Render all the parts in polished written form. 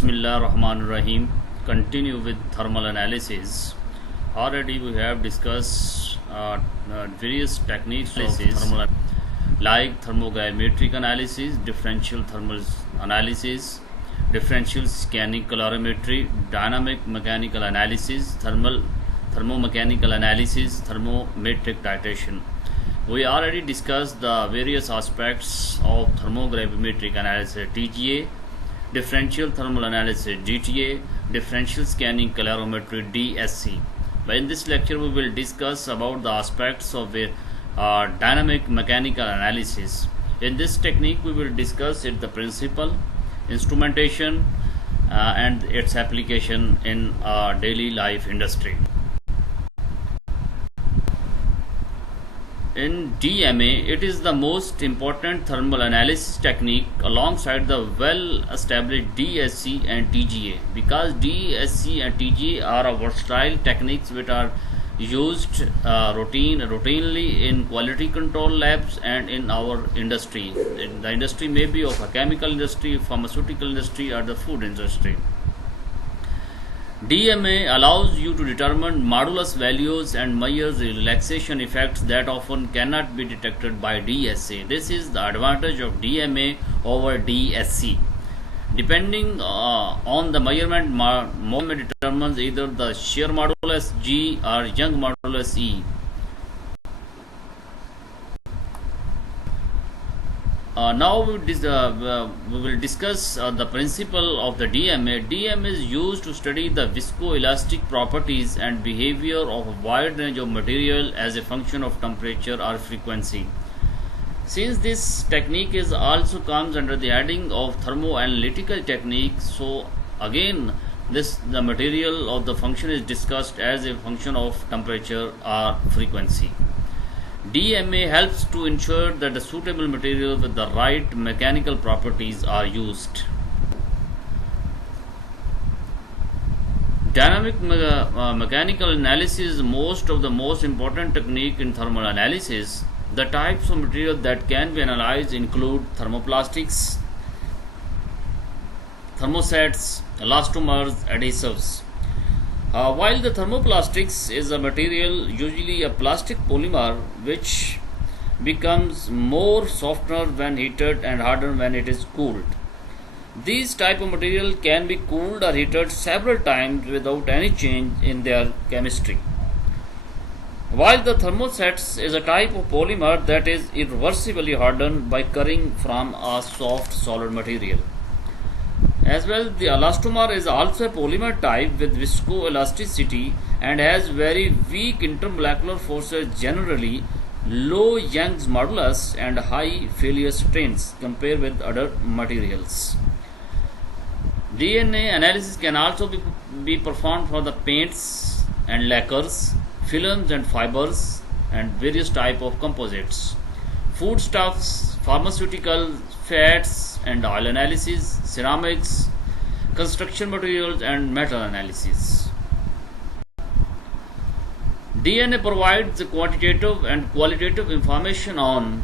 Bismillah Rahman Rahim. Continue with thermal analysis. Already we have discussed various techniques of thermal, like thermogrammetric analysis, differential thermal analysis, differential scanning calorimetry, dynamic mechanical analysis, thermomechanical analysis, thermometric titration. We already discussed the various aspects of thermogrammetric analysis (TGA), differential thermal analysis (DTA), differential scanning calorimetry (DSC). But in this lecture, we will discuss about the aspects of dynamic mechanical analysis. In this technique, we will discuss the principle, instrumentation, and its application in daily life industry. In DMA, it is the most important thermal analysis technique alongside the well-established DSC and TGA, because DSC and TGA are versatile techniques which are used routinely in quality control labs and in our industry. The industry may be of a chemical industry, pharmaceutical industry, or the food industry. DMA allows you to determine modulus values and measures relaxation effects that often cannot be detected by DSA. This is the advantage of DMA over DSC. Depending on the measurement, moment determines either the shear modulus G or Young modulus E. Now we will discuss the principle of the DMA. DMA is used to study the viscoelastic properties and behavior of a wide range of material as a function of temperature or frequency. Since this technique is also comes under the heading of thermoanalytical technique, so again the material of the function is discussed as a function of temperature or frequency. DMA helps to ensure that the suitable material with the right mechanical properties are used. Dynamic mechanical analysis is the most important technique in thermal analysis. The types of material that can be analyzed include thermoplastics, thermosets, elastomers, adhesives. While the thermoplastics is a material, usually a plastic polymer, which becomes more softer when heated and harder when it is cooled. These type of material can be cooled or heated several times without any change in their chemistry. While the thermosets is a type of polymer that is irreversibly hardened by curing from a soft solid material. As well, the elastomer is also a polymer type with viscoelasticity and has very weak intermolecular forces, generally low Young's modulus and high failure strengths compared with other materials. DNA analysis can also be performed for the paints and lacquers, films and fibers, and various type of composites, foodstuffs, pharmaceuticals, fats and oil analysis, ceramics, construction materials, and metal analysis. DNA provides the quantitative and qualitative information on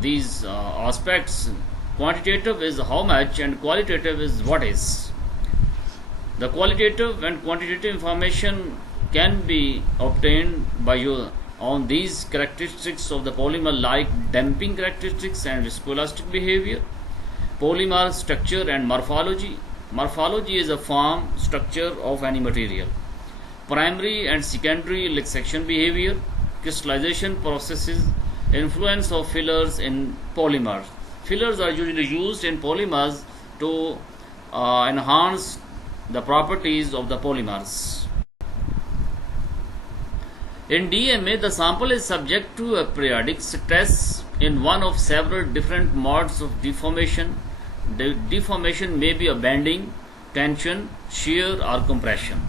these aspects. Quantitative is how much and qualitative is what is. The qualitative and quantitative information can be obtained by you on these characteristics of the polymer, like damping characteristics and viscoelastic behavior, polymer structure and morphology. Morphology is a form structure of any material. Primary and secondary liquefaction behavior, crystallization processes, influence of fillers in polymers. Fillers are usually used in polymers to enhance the properties of the polymers. In DMA, the sample is subject to a periodic stress in one of several different modes of deformation. The deformation may be a bending, tension, shear, or compression.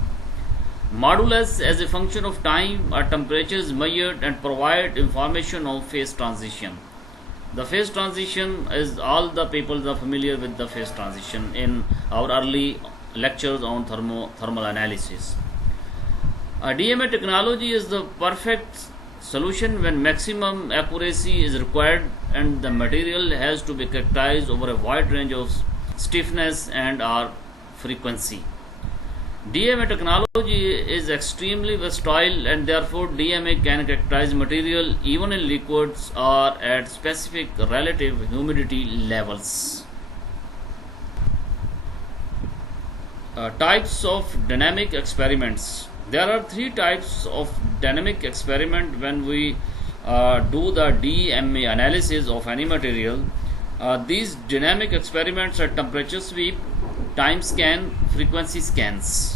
Modulus, as a function of time or temperature, is measured and provide information on phase transition. The phase transition is, all the people are familiar with the phase transition in our early lectures on thermal analysis. DMA technology is the perfect solution when maximum accuracy is required and the material has to be characterized over a wide range of stiffness and or frequency. DMA technology is extremely versatile, and therefore DMA can characterize material even in liquids or at specific relative humidity levels. Types of dynamic experiments. There are three types of dynamic experiment when we do the DMA analysis of any material. These dynamic experiments are temperature sweep, time scan, frequency scans.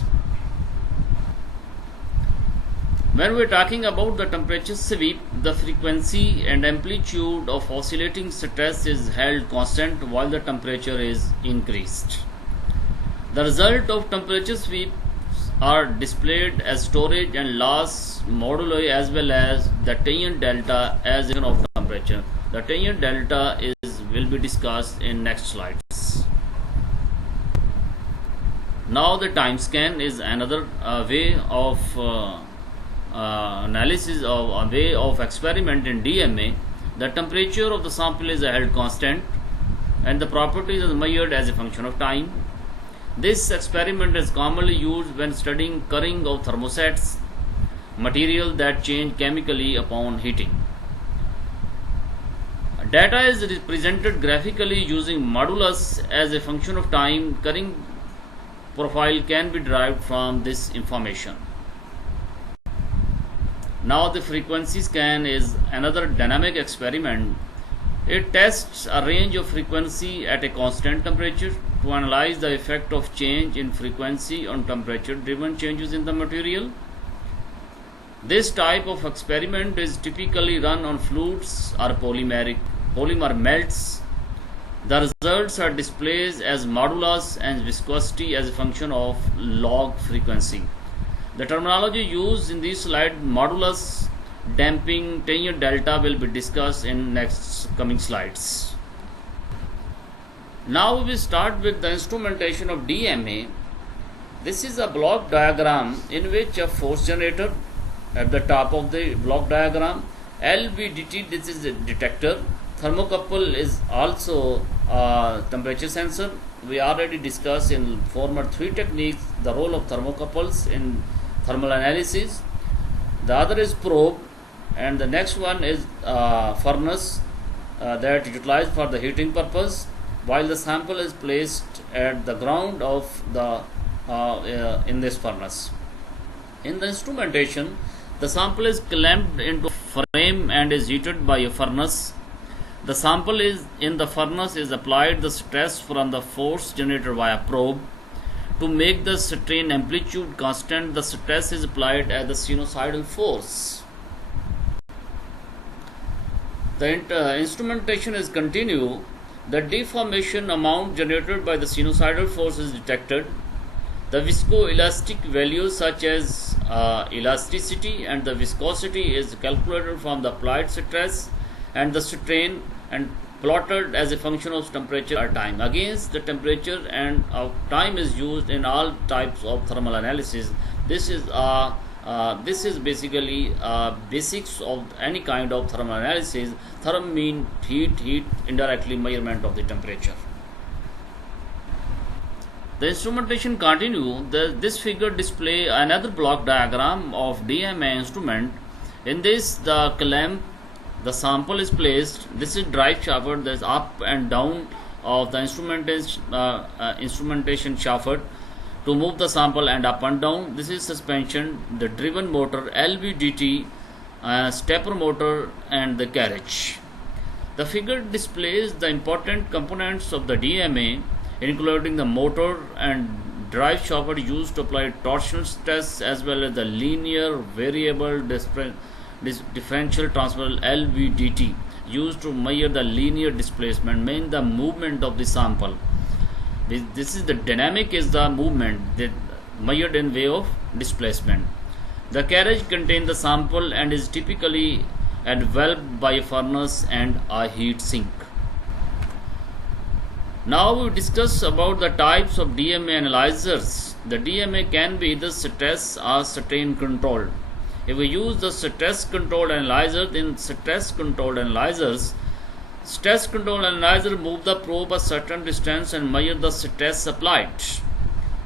When we are talking about the temperature sweep, the frequency and amplitude of oscillating stress is held constant while the temperature is increased. The result of temperature sweeps are displayed as storage and loss moduli as well as the tangent delta as in of temperature. The tangent delta will be discussed in next slides. Now the time scan is another way of analysis of a way of experiment in DMA. The temperature of the sample is held constant and the properties are measured as a function of time. This experiment is commonly used when studying curing of thermosets, material that change chemically upon heating. Data is represented graphically using modulus as a function of time. Curing profile can be derived from this information. Now the frequency scan is another dynamic experiment. It tests a range of frequency at a constant temperature to analyze the effect of change in frequency on temperature driven changes in the material. This type of experiment is typically run on fluids or polymer melts. The results are displayed as modulus and viscosity as a function of log frequency. The terminology used in this slide, modulus, damping, tangent delta, will be discussed in next coming slides. Now we start with the instrumentation of DMA. This is a block diagram in which a force generator at the top of the block diagram, LVDT, this is a detector, thermocouple is also a temperature sensor. We already discussed in former three techniques the role of thermocouples in thermal analysis. The other is probe, and the next one is furnace that utilized for the heating purpose, while the sample is placed at the ground of the in this furnace. In the instrumentation, the sample is clamped into a frame and is heated by a furnace. The sample is in the furnace is applied the stress from the force generator via probe. To make the strain amplitude constant, the stress is applied as the sinusoidal force. The instrumentation is continued. The deformation amount generated by the sinusoidal force is detected. The viscoelastic values such as elasticity and the viscosity is calculated from the applied stress and the strain and plotted as a function of temperature or time. Against the temperature and time is used in all types of thermal analysis. This is basically basics of any kind of thermal analysis. Therm mean heat, indirectly measurement of the temperature. The instrumentation continue. This figure display another block diagram of DMA instrument. In this, the clamp, the sample is placed. This is drive shaft. There is up and down of the instrumentation shaft to move the sample and up and down. This is suspension, the driven motor, LVDT, stepper motor, and the carriage. The figure displays the important components of the DMA, including the motor and drive shaft used to apply torsional stress, as well as the linear variable differential transfer LVDT used to measure the linear displacement, mean the movement of the sample. This is the dynamic is the movement that measured in way of displacement. The carriage contains the sample and is typically enveloped by a furnace and a heat sink. Now we discuss about the types of DMA analyzers. The DMA can be either stress or strain controlled. If we use the stress controlled analyzer, then stress controlled analyzer move the probe a certain distance and measure the stress applied.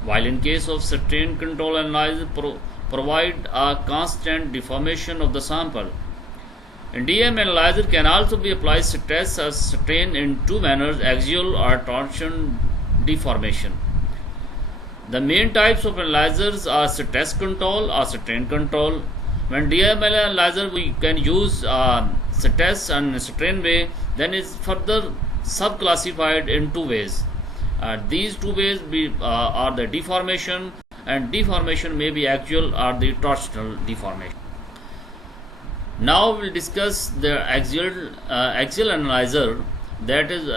while in case of strain control analyzer provide a constant deformation of the sample. In DMA analyzer can also be applied stress or strain in two manners, axial or torsion deformation. The main types of analyzers are stress control or strain control. When DMA analyzer we can use stress and strain way, then is further subclassified in two ways. These two ways are the deformation, and deformation may be axial or the torsional deformation. Now we will discuss the axial analyzer. That is,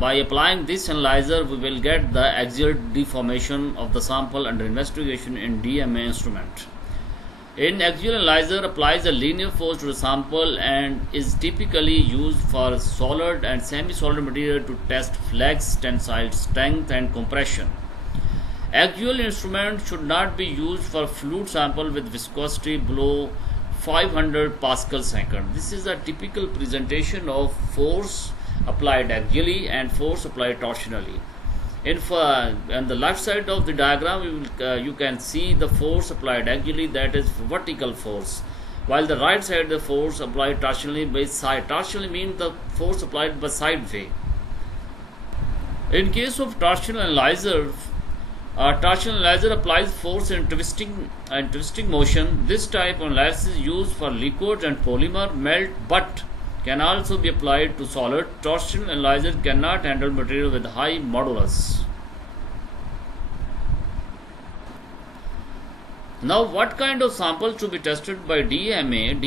by applying this analyzer, we will get the axial deformation of the sample under investigation in DMA instrument. In axial analyzer applies a linear force to the sample and is typically used for solid and semi-solid material to test flex, tensile strength and compression. Axial instrument should not be used for fluid sample with viscosity below 500 Pascal second. This is a typical presentation of force applied axially and force applied torsionally. On the left side of the diagram, you can see the force applied axially, that is vertical force, while the right side the force applied torsionally by side. Torsionally means the force applied by side way. In case of torsional analyzer, applies force in twisting motion. This type of analysis is used for liquids and polymer melt, but can also be applied to solid. Torsional analyzer cannot handle material with high modulus. Now, what kind of samples to be tested by DMA?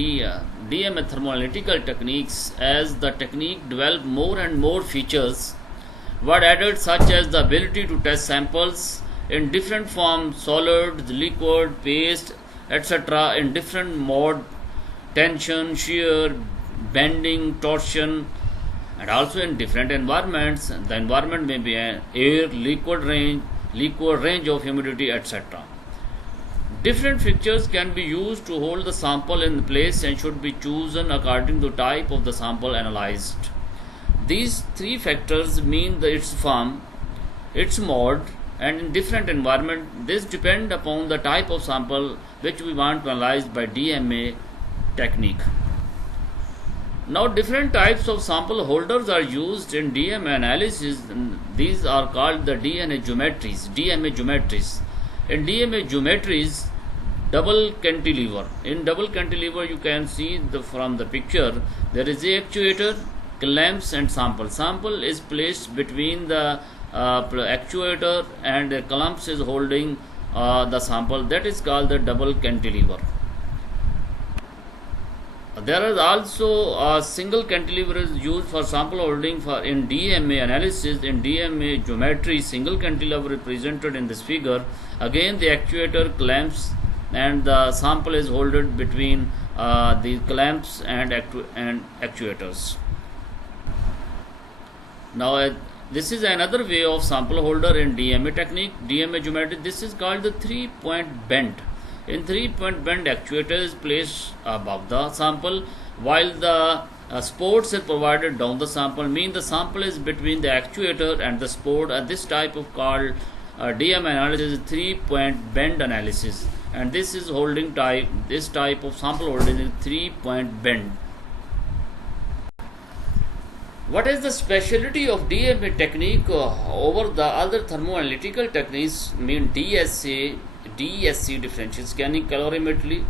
DMA thermoanalytical techniques, as the technique developed more and more features, were added, such as the ability to test samples in different forms, solid, liquid, paste, etc., in different mode, tension, shear, bending, torsion, and also in different environments. The environment may be air, liquid range of humidity, etc. Different fixtures can be used to hold the sample in place and should be chosen according to type of the sample analyzed. These three factors mean its form, its mode, and in different environment. This depend upon the type of sample which we want to analyze by DMA technique. Now, different types of sample holders are used in DMA analysis. These are called the DMA geometries. In DMA geometries, double cantilever. In double cantilever, you can see from the picture, there is a actuator, clamps and sample. Sample is placed between the actuator and the clamps is holding the sample. That is called the double cantilever. There is also a single cantilever is used for sample holding in DMA analysis. In DMA geometry, single cantilever is presented in this figure. Again, the actuator, clamps, and the sample is held between the clamps and actuators. Now, this is another way of sample holder in DMA technique, DMA geometry. This is called the 3-point bend. In 3-point bend, actuator is placed above the sample, while the supports is provided down the sample. Mean the sample is between the actuator and the support. This type of called DMA analysis is 3-point bend analysis, and this is holding type. This type of sample holding is 3-point bend. What is the specialty of DMA technique over the other thermoanalytical techniques? Mean DSC differential scanning, calorimetry,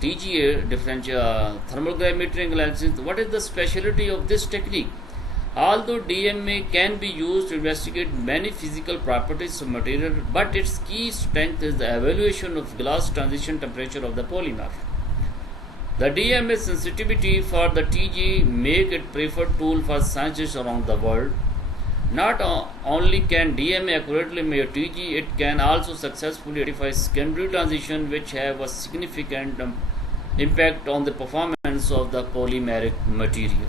TGA differential thermal gravity analysis. What is the specialty of this technique? Although DMA can be used to investigate many physical properties of material, but its key strength is the evaluation of glass transition temperature of the polymer. The DMA sensitivity for the TG make it preferred tool for scientists around the world. Not only can DMA accurately measure TG, it can also successfully identify secondary transition which have a significant impact on the performance of the polymeric material.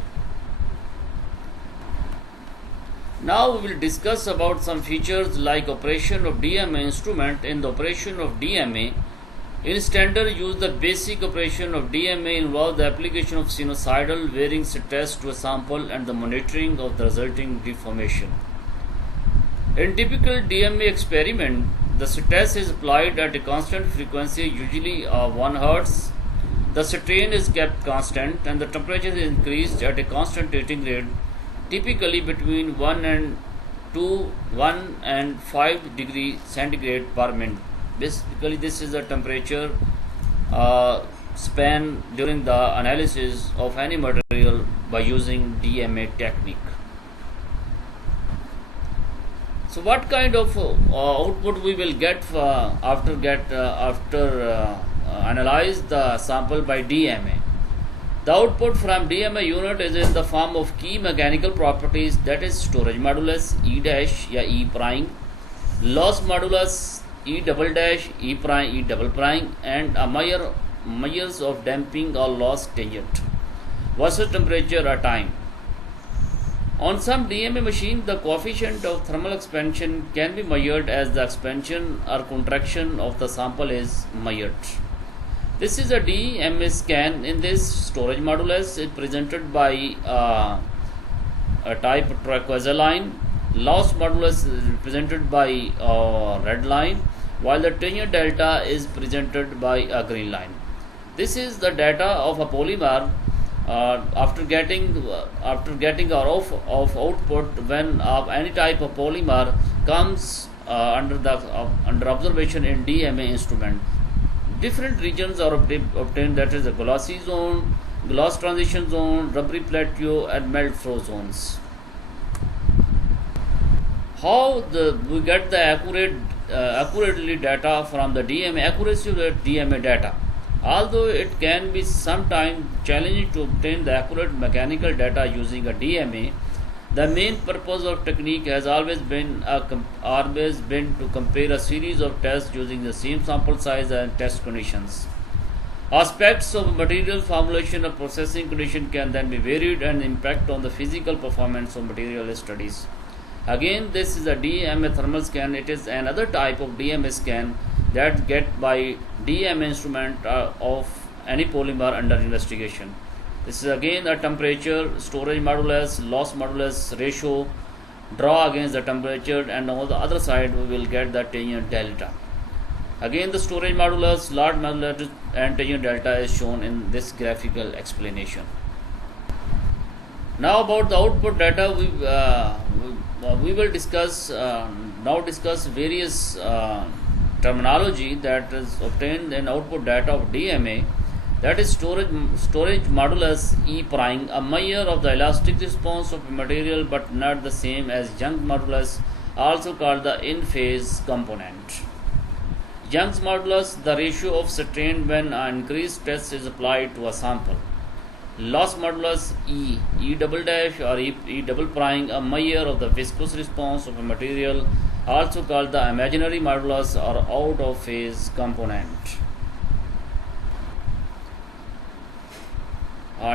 Now we will discuss about some features like operation of DMA instrument. In the operation of DMA, in standard use, the basic operation of DMA involves the application of sinusoidal varying stress to a sample and the monitoring of the resulting deformation. In typical DMA experiment, the stress is applied at a constant frequency, usually 1 Hz. The strain is kept constant and the temperature is increased at a constant heating rate, typically between 1 and 5 degree centigrade per minute. Basically, this is the temperature span during the analysis of any material by using DMA technique. So, what kind of output we will get after analyze the sample by DMA? The output from DMA unit is in the form of key mechanical properties, that is storage modulus E dash या E prime, loss modulus E double dash E prime E double prime, and a measures of damping or loss tangent versus temperature or time. On some DMA machine, the coefficient of thermal expansion can be measured as the expansion or contraction of the sample is measured. This is a DMA scan. In this, storage modulus is presented by a type turquoise line. Loss modulus is represented by a red line, while the tangent delta is presented by a green line. This is the data of a polymer after getting our output when any type of polymer comes under observation in DMA instrument. Different regions are obtained, that is the glossy zone, gloss transition zone, rubbery plateau, and melt flow zones. How we get the accurately data from the DMA, accuracy of the DMA data? Although it can be sometimes challenging to obtain the accurate mechanical data using a DMA, the main purpose of technique has always been to compare a series of tests using the same sample size and test conditions. Aspects of material formulation or processing condition can then be varied and impact on the physical performance of material studies. Again, this is a DMA thermal scan. It is another type of DMA scan that get by DMA instrument of any polymer under investigation. This is again a temperature, storage modulus, loss modulus ratio, draw against the temperature, and on the other side we will get the tangent delta. Again, the storage modulus, loss modulus, and tangent delta is shown in this graphical explanation. Now about the output data, we will discuss various terminology that is obtained in output data of DMA. That is storage modulus E prime, a measure of the elastic response of a material but not the same as Young's modulus, also called the in-phase component. Young's modulus, the ratio of strain when an increased stress is applied to a sample. Loss modulus E double dash or E double prime, a measure of the viscous response of a material, also called the imaginary modulus or out of phase component.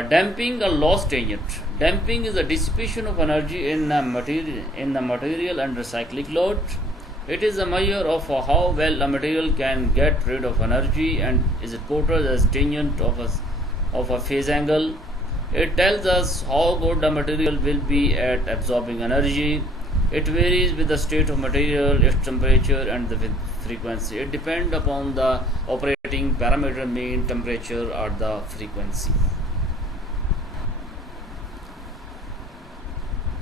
Damping or loss tangent. Damping is the dissipation of energy in the material under cyclic load. It is a measure of how well a material can get rid of energy and is reported as tangent of a phase angle. It tells us how good a material will be at absorbing energy. It varies with the state of material, its temperature, and the frequency. It depends upon the operating parameter, mean, temperature, or the frequency.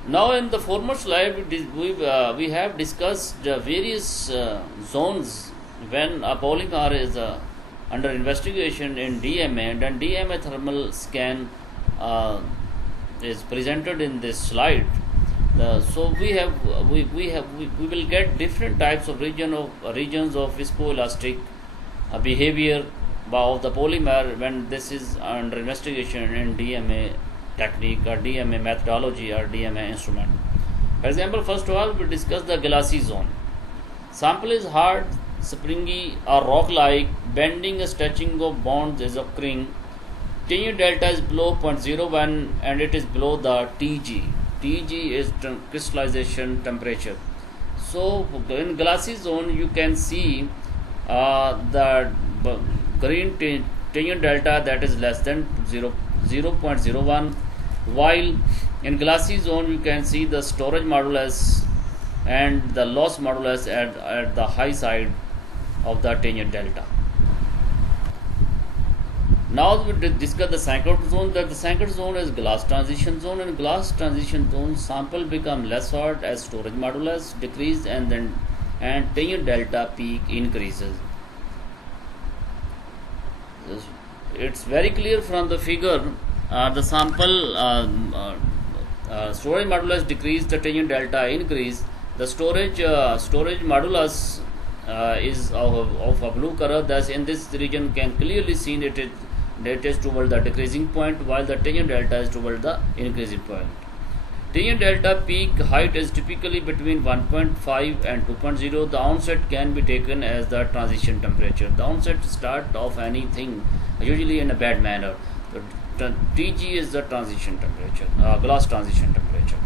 Now, in the former slide, we have discussed various zones when a polymer is under investigation in DMA, and then DMA thermal scan is presented in this slide. So we will get different types of regions of viscoelastic behavior of the polymer when this is under investigation in DMA technique or DMA methodology or DMA instrument. For example, first of all, we discuss the glassy zone. Sample is hard, springy or rock-like, bending and stretching of bonds is occurring. Tangent delta is below 0.01 and it is below the TG. TG is crystallization temperature. So in glassy zone you can see the green tangent delta that is less than 0.01, while in glassy zone you can see the storage modulus and the loss modulus at the high side of the tangent delta. Now we discuss the Sanford zone. That the Sanford zone is glass transition zone. In glass transition zone, sample become less hot as storage modulus decrease and tangent delta peak increases. It's very clear from the figure. The sample storage modulus decrease, the tangent delta increase. The storage modulus is of a blue color. Thus, in this region, can clearly seen it is toward the decreasing point, while the tangent delta is toward the increasing point. Tangent delta peak height is typically between 1.5 and 2.0. The onset can be taken as the transition temperature. The onset start of anything usually in a bad manner. The Tg is the transition temperature, glass transition temperature.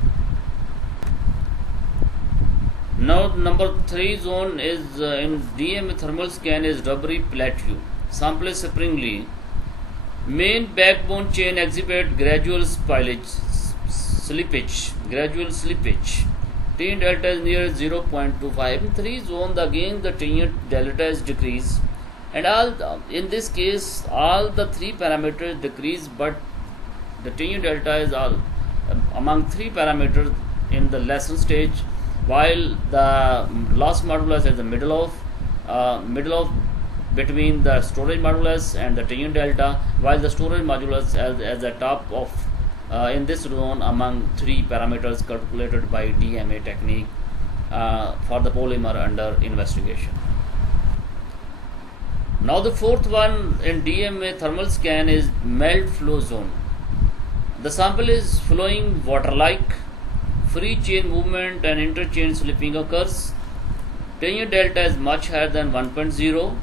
Now number 3 zone is in DMA thermal scan is rubbery plateau. Sample is springly. Main backbone chain exhibit gradual slippage. Tangent delta is near 0.25. In 3 zone, again the tangent delta is decreased, and in this case all the 3 parameters decrease, but the tangent delta is all among 3 parameters in the lesson stage, while the loss modulus is the middle of between the storage modulus and the tangent delta, while the storage modulus as the top of in this zone among 3 parameters calculated by DMA technique for the polymer under investigation. Now the 4th one in DMA thermal scan is melt flow zone. The sample is flowing water-like, free chain movement and interchain slipping occurs. Tangent delta is much higher than 1.0.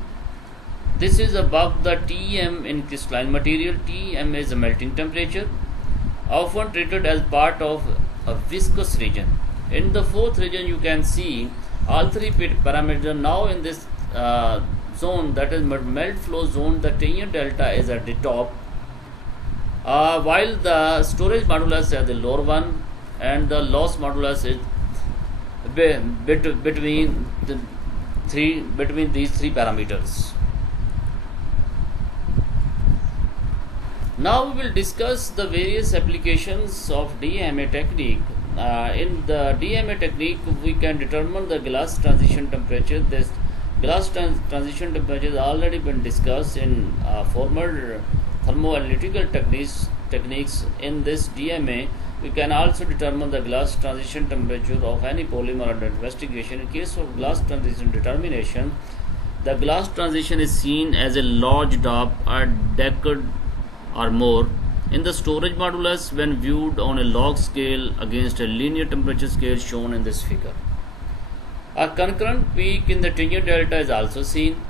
This is above the Tm in crystalline material. Tm is a melting temperature, often treated as part of a viscous region. In the 4th region, you can see all 3 parameters. Now in this zone, that is melt flow zone, the tangent delta is at the top, while the storage modulus is the lower one, and the loss modulus is between these 3 parameters. Now we will discuss the various applications of DMA technique. In the DMA technique, we can determine the glass transition temperature. This glass transition temperature has already been discussed in former thermoanalytical techniques. In this DMA, we can also determine the glass transition temperature of any polymer under investigation. In case of glass transition determination, the glass transition is seen as a large drop a decade or more in the storage modulus when viewed on a log scale against a linear temperature scale shown in this figure. A concurrent peak in the tangent delta is also seen.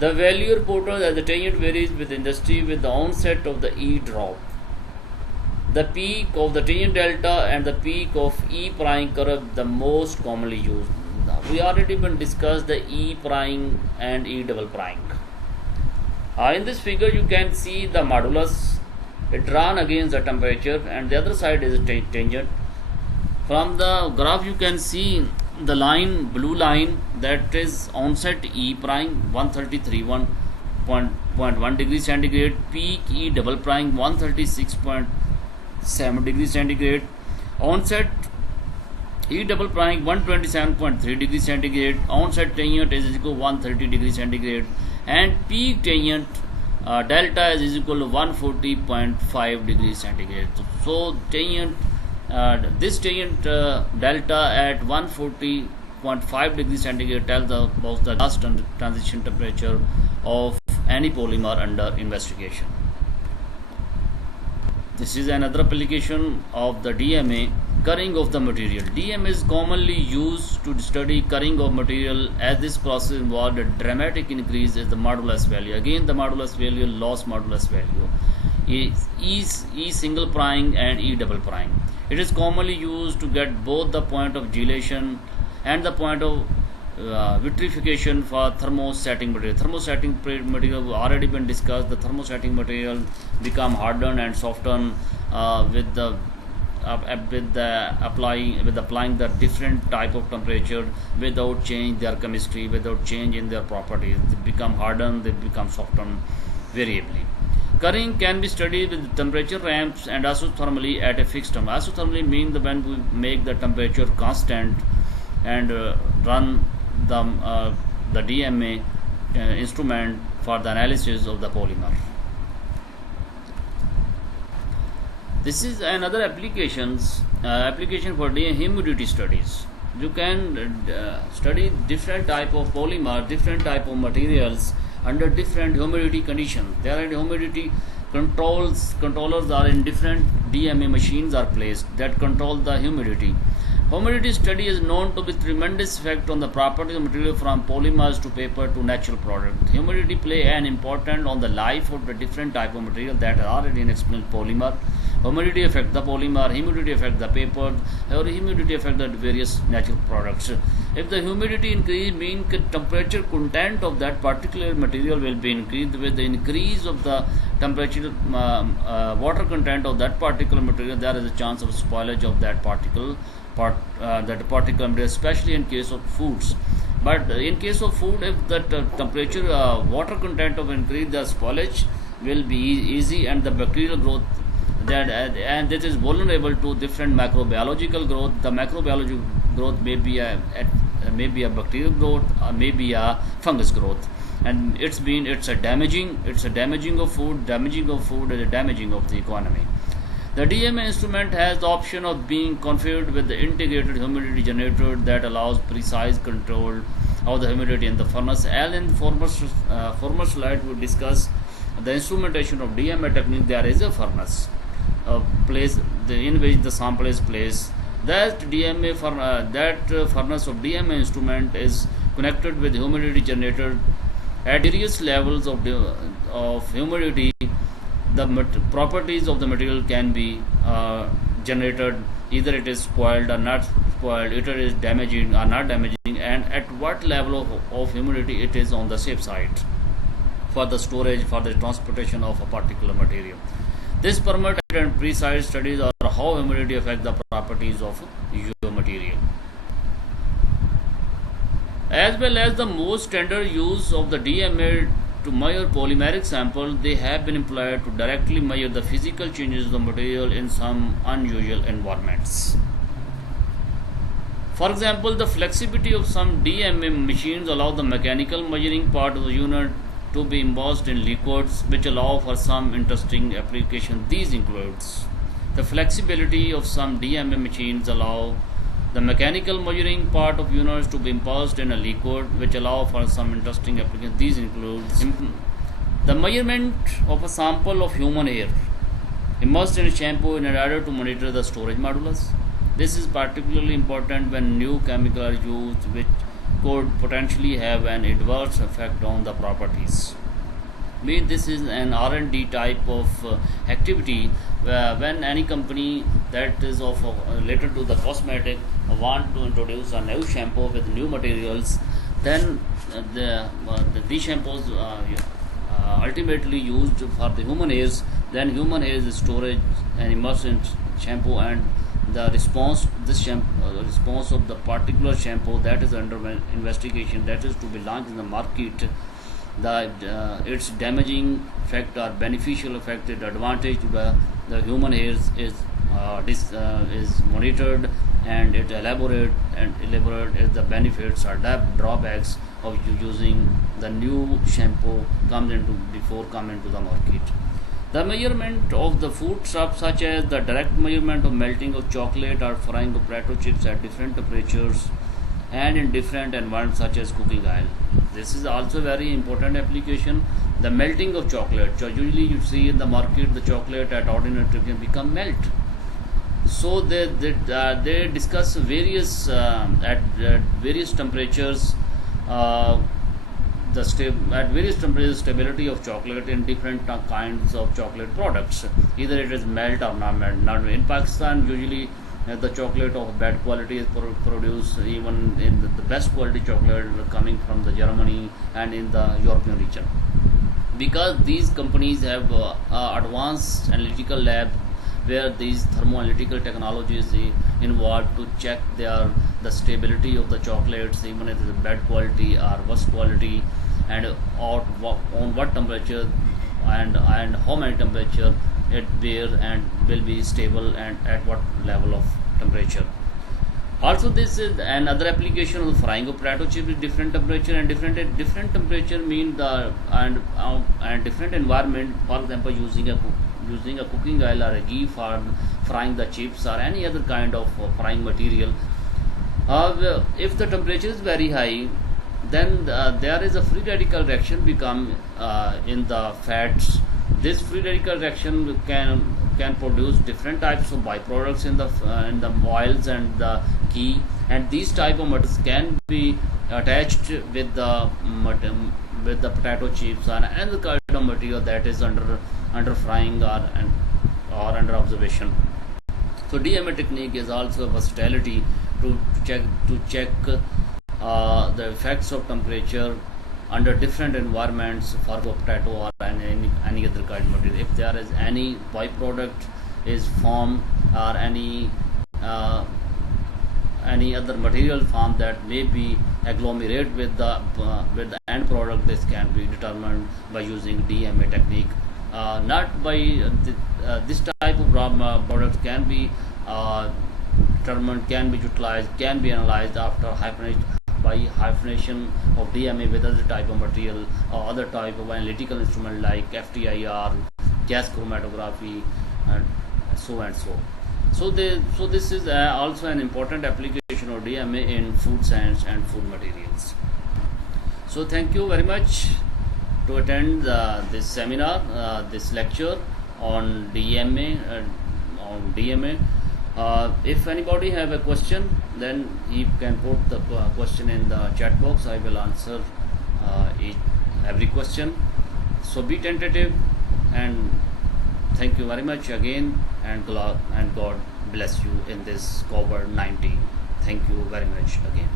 The value reported as the tangent varies with industry with the onset of the E drop. The peak of the tangent delta and the peak of E prime curve the most commonly used. We already been discussed the E prime and E double prime. In this figure you can see the modulus drawn against the temperature, and the other side is a tangent. From the graph you can see the line, blue line, that is onset E prime 133.1 degrees centigrade, peak E double prime 136.7 degrees centigrade, onset E double prime 127.3 degrees centigrade, onset tangent is equal to 130 degrees centigrade, and peak tangent delta is equal to 140.5 degrees centigrade. So tangent this tangent delta at 140.5 degrees centigrade tells about the glass transition temperature of any polymer under investigation. This is another application of the DMA, curring of the material. DMA is commonly used to study curring of material, as this process involved a dramatic increase in the modulus value. Again the modulus value, loss modulus value is E single prime and E double prime. It is commonly used to get both the point of gelation and the point of vitrification for thermosetting material. Thermosetting material have already been discussed. The thermosetting material become hardened and softened with the applying the different type of temperature without change their chemistry, without change in their properties. They become hardened, they become softened variably. Currying can be studied with temperature ramps and isothermally at a fixed time. Isothermally means when we make the temperature constant and run the DMA instrument for the analysis of the polymer. This is another application for humidity studies. You can study different type of polymer, different type of materials under different humidity conditions. There are humidity controllers are in different DMA machines are placed that control the humidity. Humidity study is known to be tremendous effect on the properties of material from polymers to paper to natural product. Humidity play an important on the life of the different type of material that are already in explained polymer. Humidity affect the polymer, humidity affect the paper, or humidity affect the various natural products. If the humidity increase means temperature content of that particular material will be increased. With the increase of the temperature water content of that particular material, there is a chance of spoilage of that particle material, especially in case of foods. But in case of food, if the temperature water content of increase, the spoilage will be easy, and the bacterial growth and this is vulnerable to different macrobiological growth. The macrobiological growth may be a bacterial growth, or maybe a fungus growth, and it's a damaging of food, damaging of the economy. The DMA instrument has the option of being configured with the integrated humidity generator that allows precise control of the humidity in the furnace. As in the former slide we discussed the instrumentation of DMA technique. There is a furnace place in which the sample is placed. That furnace of DMA instrument is connected with humidity generator at various levels of humidity. The properties of the material can be generated, either it is spoiled or not spoiled, either it is damaging or not damaging, and at what level of humidity it is on the safe side for the storage, for the transportation of a particular material. This permit and precise studies are how humidity affects the properties of your material. As well as the most standard use of the DMA to measure polymeric sample, they have been employed to directly measure the physical changes of the material in some unusual environments. For example, the flexibility of some DMA machines allow the mechanical measuring part of the unit to be immersed in liquids, which allow for some interesting application. These includes the flexibility of some DMA machines allow the mechanical measuring part of units to be immersed in a liquid, which allow for some interesting applications. These include the measurement of a sample of human hair immersed in a shampoo in order to monitor the storage modulus. This is particularly important when new chemicals are used, which could potentially have an adverse effect on the properties. This is an R&D type of activity when any company that is related to the cosmetic want to introduce a new shampoo with new materials, then these shampoos ultimately used for the human hairs. Then human hairs is storage and immersed in shampoo, and the response of the particular shampoo that is under investigation, that is to be launched in the market, its damaging effect or beneficial effect, the advantage to the human hairs is monitored, and it elaborate as the benefits or drawbacks of using the new shampoo before coming to the market. The measurement of the food stuff, such as the direct measurement of melting of chocolate or frying of potato chips at different temperatures and in different environments, such as cooking oil. This is also very important application. The melting of chocolate. So usually you see in the market the chocolate at ordinary temperature become melt. So they discuss various at various temperatures. At various temperatures, stability of chocolate in different kinds of chocolate products. Either it is melt or not melt. In Pakistan, usually the chocolate of bad quality is produced, even in the best quality chocolate coming from the Germany and in the European region. Because these companies have advanced analytical lab where these thermoanalytical technologies involved to check the stability of the chocolates, even if it is bad quality or worse quality, and on what temperature and how many temperature it bear and will be stable and at what level of temperature. Also, this is another application of the frying of potato chip with different temperature, and different temperature mean the and different environment. For example, using a cooking oil or a ghee for frying the chips or any other kind of frying material. If the temperature is very high, then there is a free radical reaction become in the fats. This free radical reaction can produce different types of byproducts in the oils and the ghee, and these type of materials can be attached with the potato chips or another kind of material that is under frying or under observation. So DMA technique is also a versatility to check the effects of temperature under different environments for potato or any other kind of material. If there is any byproduct is formed or any other material form that may be agglomerate with the end product, this can be determined by using DMA technique. Not by this type of products can be determined, can be utilized, can be analyzed after hyphenation of DMA with other type of material or other type of analytical instrument like FTIR, gas chromatography, and so and so. So this is also an important application of DMA in food science and food materials. So thank you very much to attend this seminar, this lecture on DMA. If anybody have a question, then you can put the question in the chat box. I will answer every question. So be tentative, and thank you very much again, and God bless you in this COVID-19. Thank you very much again.